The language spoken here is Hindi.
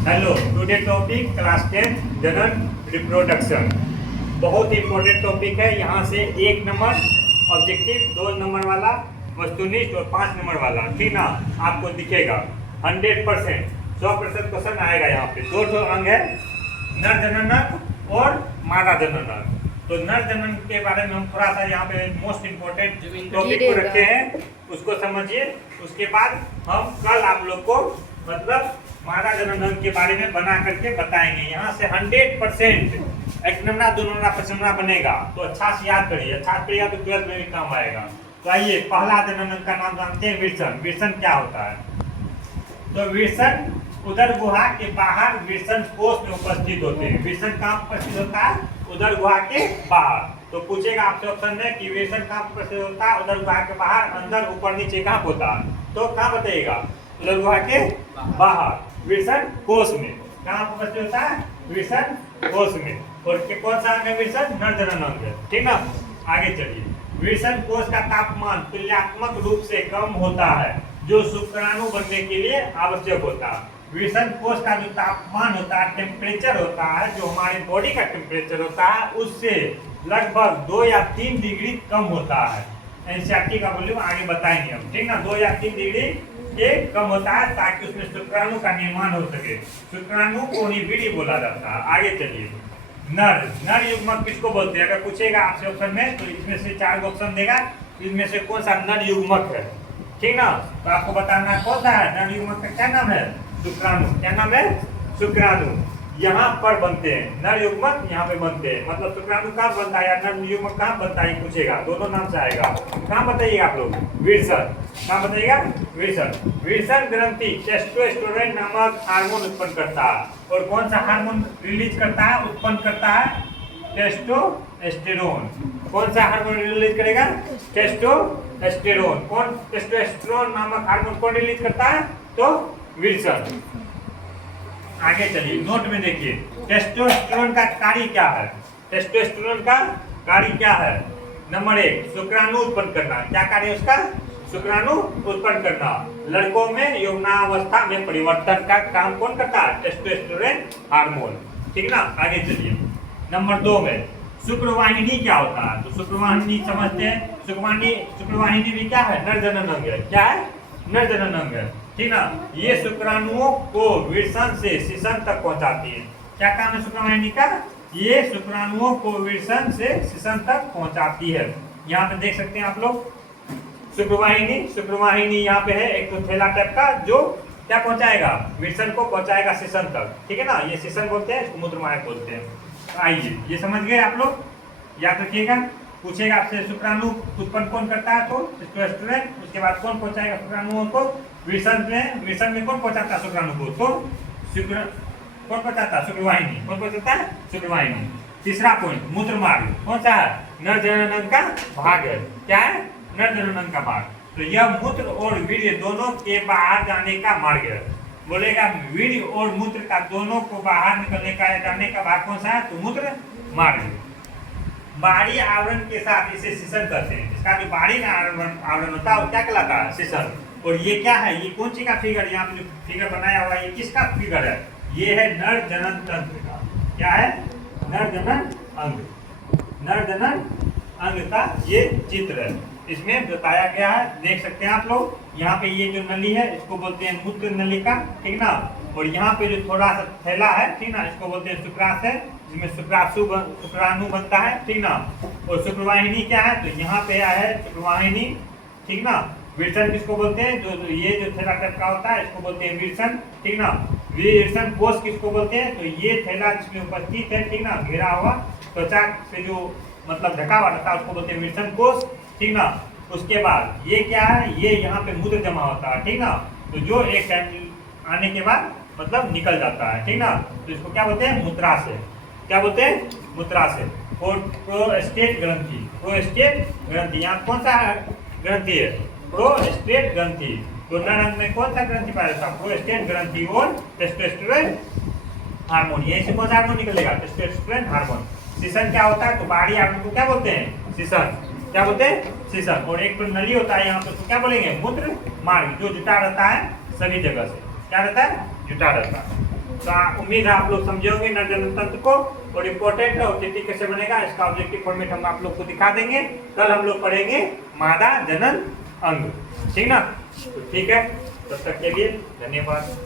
Hello, today topic class 10 general reproduction. बहुत इंपॉर्टेंट टॉपिक है। यहाँ से 1 नंबर ऑब्जेक्टिव, 2 नंबर वाला वस्तुनिष्ठ और 5 नंबर वाला, ठीक ना, आपको दिखेगा। 100% 100% क्वेश्चन आएगा। यहाँ पे 2 अंग है, नर जनन अंग और मादा जनन अंग। तो नर जनन के बारे में हम थोड़ा सा यहाँ पे मोस्ट इम्पोर्टेंट टॉपिक को रखे हैं, उसको समझिए। उसके बाद हम कल आप लोग को मतलब मादा जनन अंग के बारे में बना करके बताएंगे। यहाँ से 100% 1 नंबर 2 नंबर 5 नंबर बनेगा। तो अच्छा से याद करिए, अच्छा से करिएगा तो 12th में भी काम आएगा। तो आइए, पहला जनन अंग का नाम जानते हैं, विरसन। विरसन क्या होता है? तो विरसन उदर गुहा के बाहर विरसन कोष में उपस्थित होते हैं। विरसन कहाँ उपस्थित होता है? उदर गुहा के बाहर। तो पूछेगा आपसे ऑप्शन में कि विरसन कहाँ उपस्थित होता है? उदर गुहा के बाहर, अंदर, ऊपर, नीचे, कहाँ होता है? तो कहाँ बताइएगा? उदर गुहा के बाहर विरसन कोष में। कहाँ उपस्थित होता है? विरसन कोष में। और कौन सा अंग है विरसन? नर जनन अंग है, ठीक ना। आगे चलिए। विरसन कोष का तापमान तुलनात्मक रूप से कम होता है, जो शुक्राणु बनने के लिए आवश्यक होता है। विरसन कोष का जो तापमान होता है, टेम्परेचर होता है, जो हमारे बॉडी का टेम्परेचर होता है, उससे लगभग 2 या 3 डिग्री कम होता है। एनसीईआरटी का वॉल्यूम आगे बताएंगे हम, ठीक ना। 2 या 3 डिग्री के कम होता है, ताकि उसमें शुक्राणु का निर्माण हो सके। शुक्राणु को ही वीर्य बोला जाता है। आगे चलिए। नर युग्मक किसको बोलते हैं? अगर पूछेगा आपसे ऑप्शन में, तो इसमें से 4 ऑप्शन देगा, इसमें से कौन सा नर युग्मक है, ठीक ना। तो आपको बताना कौन सा है नर युग्मक का। क्या नाम है? शुक्राणु। क्या नाम है? शुक्राणु। यहाँ पर बनते हैं नर युग्मक, यहाँ पे बनते हैं। मतलब शुक्राणु कहाँ बनता है या नर युग्मक कहाँ बनता है, पूछेगा। दोनों नाम से आएगा। कहाँ बताइएगा आप लोग? विरसन। कहाँ बताइएगा? विरसन। विरसन ग्रंथि टेस्टोस्टेरोन नामक हार्मोन उत्पन्न करता है। और कौन सा हार्मोन रिलीज करता है, उत्पन्न करता है? टेस्टोस्टेरोन। कौन सा हार्मोन रिलीज करेगा? टेस्टोस्टेरोन। कौन टेस्टोस्टेरोन नामक हार्मोन कौन रिलीज करता है? तो विरसन। आगे चलिए, नोट में देखिए, टेस्टोस्टेरोन का कार्य क्या है? टेस्टोस्टेरोन का कार्य क्या है? नंबर 1, शुक्राणु उत्पन्न करना। क्या कार्य है उसका? शुक्राणु उत्पन्न करना। लड़कों में यौवनावस्था में परिवर्तन का काम कौन करता है? टेस्टोस्टेरोन हार्मोन, ठीक ना। आगे चलिए। नंबर 2 में शुक्रवाहिनी क्या होता है? तो शुक्रवाहिनी समझते हैं। शुक्रवाहिनी भी क्या है? नर जनन अंग है। क्या है? नर जनन अंग है, ठीक ना। ये शुक्राणुओं को विरसन से शिशन तक पहुंचाती है। क्या काम है शुक्रवाहिनी का? ये शुक्राणुओं को विरसन से शिशन तक पहुंचाती है। यहाँ पे देख सकते हैं आप लोग शुक्रवाहिनी यहाँ पे है, एक तो थैला टाइप का, जो क्या पहुंचाएगा? विरसन को पहुंचाएगा शिशन तक, ठीक है ना। ये शिशन बोलते हैं, इसको मूत्रमार्ग बोलते हैं। आइए, ये समझ गए आप लोग, याद रखिएगा। पूछेगा आपसे शुक्राणु उत्पन्न कौन करता है, तो टेस्टोस्टेरोन। उसके बाद कौन पहुंचाएगा शुक्राणुओं को? विरसन में कौन पहुंचाता है शुक्राणु को? तो कौन पहुंचाता है? शुक्रवाहिनी। कौन पहुंचाता है? शुक्रवाहिनी। तीसरा पॉइंट, मूत्रमार्ग कौन सा है? नर जनन अंग का भाग है। क्या है? नर जनन अंग का भाग। तो यह मूत्र और वीर्य दोनों के बाहर जाने का मार्ग है। बोलेगा वीर्य और मूत्र का दोनों को बाहर निकलने का जाने का भाग कौन सा है? तो मूत्र मार्ग। बाहरी आवरण के साथ इसे शिशन करते हैं। इसका जो बाहरी आवरण होता है वो क्या कहलाता है? शिशन। और ये क्या है? ये कौन सी का फिगर? यहाँ पे जो फिगर बनाया हुआ है, ये किसका फिगर है? ये है नर जनन तंत्र का। क्या है? नर जनन अंग। नर जनन अंग का ये चित्र है, इसमें बताया गया है। देख सकते हैं आप लोग। यहाँ पे ये जो नली है, इसको बोलते हैं मूत्र नलिका, ठीक ना। और यहाँ पे जो थोड़ा सा थैला है, ठीक ना, इसको बोलते हैं शुक्राशय, जिसमें शुक्राणु बनता है, ठीक ना। और शुक्रवाहिनी क्या है? तो यहाँ पे है शुक्रवाहिनी, ठीक ना। विरसन किसको बोलते हैं? जो ये जो थैला टाइप का होता है, इसको बोलते हैं विरसन, ठीक ना। विरसन कोष किसको बोलते हैं? तो ये थैला जिसमें उपस्थित है, ठीक ना, घेरा हुआ त्वचा से जो मतलब ढका हुआ रहता है, उसको बोलते हैं विरसन कोष, ठीक ना। उसके बाद ये क्या है? ये यहाँ पे मूत्र जमा होता है, ठीक ना। तो जो एक टाइम आने के बाद मतलब निकल जाता है, ठीक ना। तो इसको क्या बोलते हैं? मूत्राशय। क्या बोलते हैं? मूत्राशय। और प्रोस्टेट ग्रंथि। प्रोस्टेट ग्रंथि यहाँ कौन सा ग्रंथि है? प्रोस्टेट ग्रंथि। तो नर अंग में कौन सा ग्रंथि पाया जाता है? प्रोस्टेट ग्रंथि और टेस्टोस्टेरोन हार्मोन। यहीं से कौन सा हार्मोन निकलेगा? Testosterone hormone. शिशन क्या होता है? तो बाहरी आवरण को क्या बोलते हैं? शिशन। क्या बोलते हैं? शिशन। और एक तो नली होता है यहाँ पे, तो क्या बोलेंगे? मूत्र मार्ग, जो जुटा रहता है सभी जगह से। क्या रहता है? जुटा रहता है। तो उम्मीद है आप लोग समझे होंगे नर जनन तंत्र को, और इम्पोर्टेंट है ऑब्जेक्टिव कैसे बनेगा इसका ऑब्जेक्टिव फॉर्मेट हम आप लोग को दिखा देंगे। कल हम लोग पढ़ेंगे मादा जनन अंग, ठीक ना। तो ठीक है, तब तक के लिए धन्यवाद।